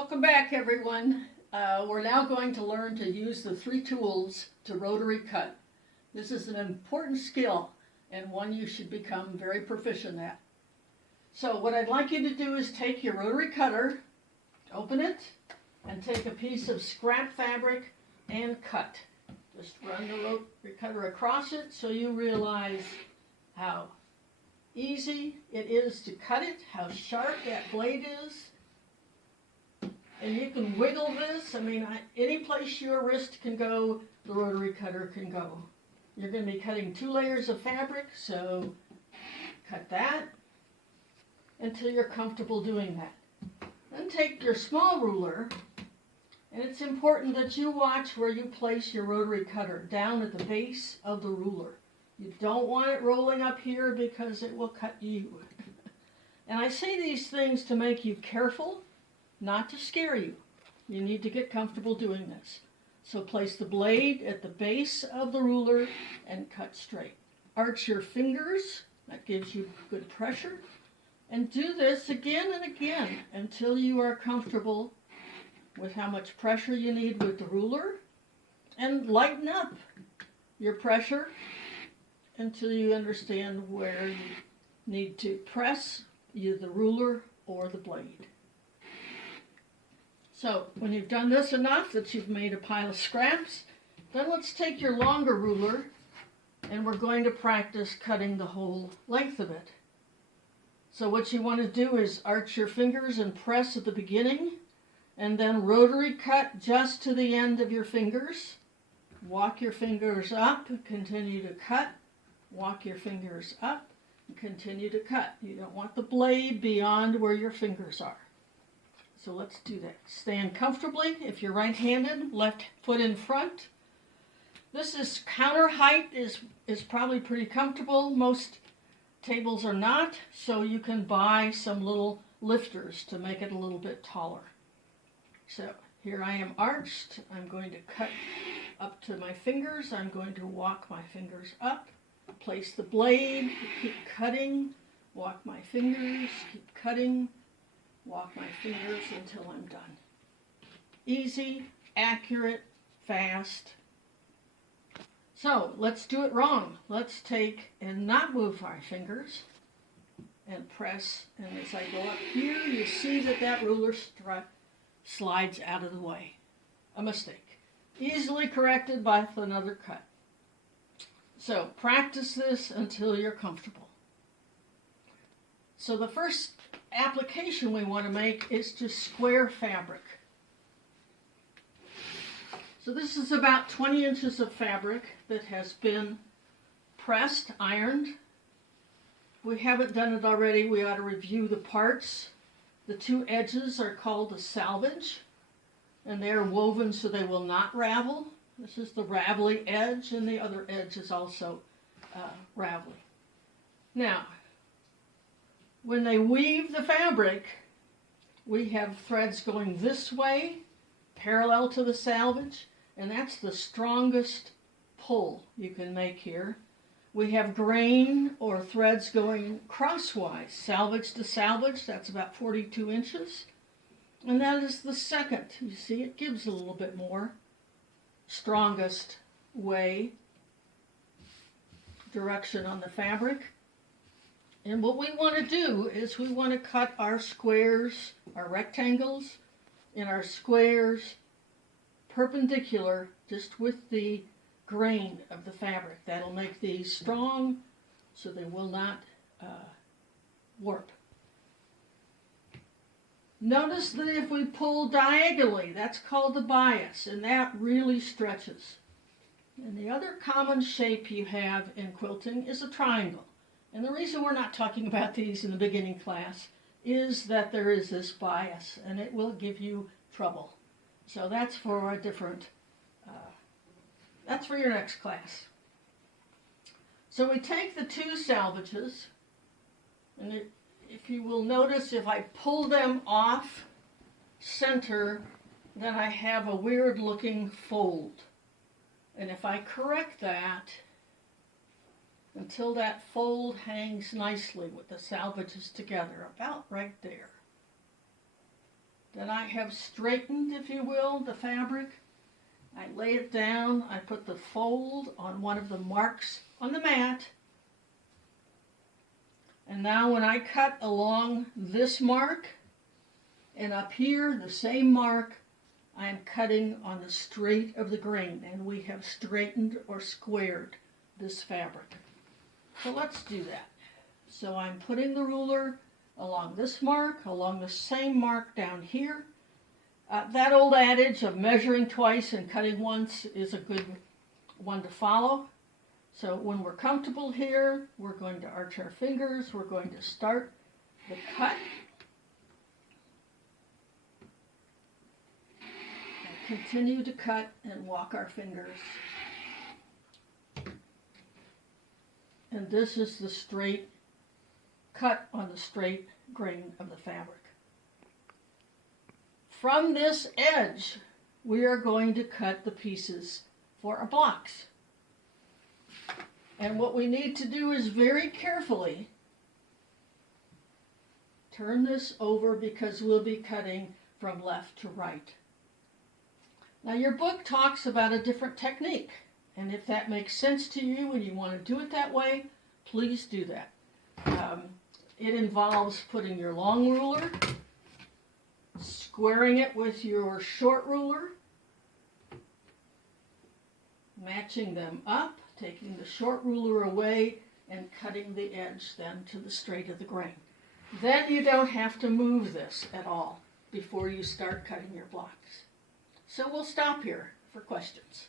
Welcome back, everyone. We're now going to learn to use the 3 tools to rotary cut. This is an important skill and one you should become very proficient at. So what I'd like you to do is take your rotary cutter, open it, and take a piece of scrap fabric and cut. Just run the rotary cutter across it so you realize how easy it is to cut it, how sharp that blade is. And you can wiggle this. Any place your wrist can go, the rotary cutter can go. You're going to be cutting 2 layers of fabric, so cut that until you're comfortable doing that. Then take your small ruler, and it's important that you watch where you place your rotary cutter, down at the base of the ruler. You don't want it rolling up here because it will cut you. And I say these things to make you careful, not to scare you. You need to get comfortable doing this. So place the blade at the base of the ruler and cut straight. Arch your fingers, that gives you good pressure. And do this again and again until you are comfortable with how much pressure you need with the ruler. And lighten up your pressure until you understand where you need to press either the ruler or the blade. So when you've done this enough that you've made a pile of scraps, then let's take your longer ruler and we're going to practice cutting the whole length of it. So what you want to do is arch your fingers and press at the beginning, and then rotary cut just to the end of your fingers. Walk your fingers up, continue to cut. Walk your fingers up and continue to cut. You don't want the blade beyond where your fingers are. So let's do that. Stand comfortably. If you're right-handed, left foot in front. This is counter height is probably pretty comfortable. Most tables are not, so you can buy some little lifters to make it a little bit taller. So here I am arched. I'm going to cut up to my fingers. I'm going to walk my fingers up. Place the blade, keep cutting, walk my fingers, keep cutting, walk my fingers until I'm done. Easy, accurate, fast. So let's do it wrong. Let's take and not move our fingers and press, and as I go up here, you see that ruler slides out of the way. A mistake. Easily corrected by another cut. So practice this until you're comfortable. So the first application we want to make is to square fabric. So this is about 20 inches of fabric that has been pressed, ironed. If we haven't done it already, we ought to review the parts. The 2 edges are called the selvage, and they are woven so they will not ravel. This is the ravelly edge, and the other edge is also ravelly. Now, when they weave the fabric, we have threads going this way, parallel to the selvage, and that's the strongest pull you can make here. We have grain or threads going crosswise, selvage to selvage, that's about 42 inches. And that is the second. You see, it gives a little bit more. Strongest way, direction on the fabric. And what we want to do is we want to cut our squares, our rectangles, and our squares perpendicular just with the grain of the fabric. That'll make these strong so they will not warp. Notice that if we pull diagonally, that's called the bias, and that really stretches. And the other common shape you have in quilting is a triangle. And the reason we're not talking about these in the beginning class is that there is this bias, and it will give you trouble. So that's for a different, that's for your next class. So we take the 2 selvages, and if you will notice, if I pull them off center, then I have a weird looking fold. And if I correct that until that fold hangs nicely with the selvages together, about right there, Then I have straightened, if you will, the fabric. I lay it down, I put the fold on one of the marks on the mat. And now when I cut along this mark, and up here, the same mark, I am cutting on the straight of the grain, and we have straightened or squared this fabric. So let's do that. So I'm putting the ruler along this mark, along the same mark down here. That old adage of measuring twice and cutting once is a good one to follow. So when we're comfortable here, we're going to arch our fingers, we're going to start the cut. And continue to cut and walk our fingers. And this is the straight cut on the straight grain of the fabric. From this edge, we are going to cut the pieces for our blocks. And what we need to do is very carefully turn this over because we'll be cutting from left to right. Now your book talks about a different technique, and if that makes sense to you and you want to do it that way, please do that. It involves putting your long ruler, squaring it with your short ruler, matching them up, taking the short ruler away, and cutting the edge then to the straight of the grain. Then you don't have to move this at all before you start cutting your blocks. So we'll stop here for questions.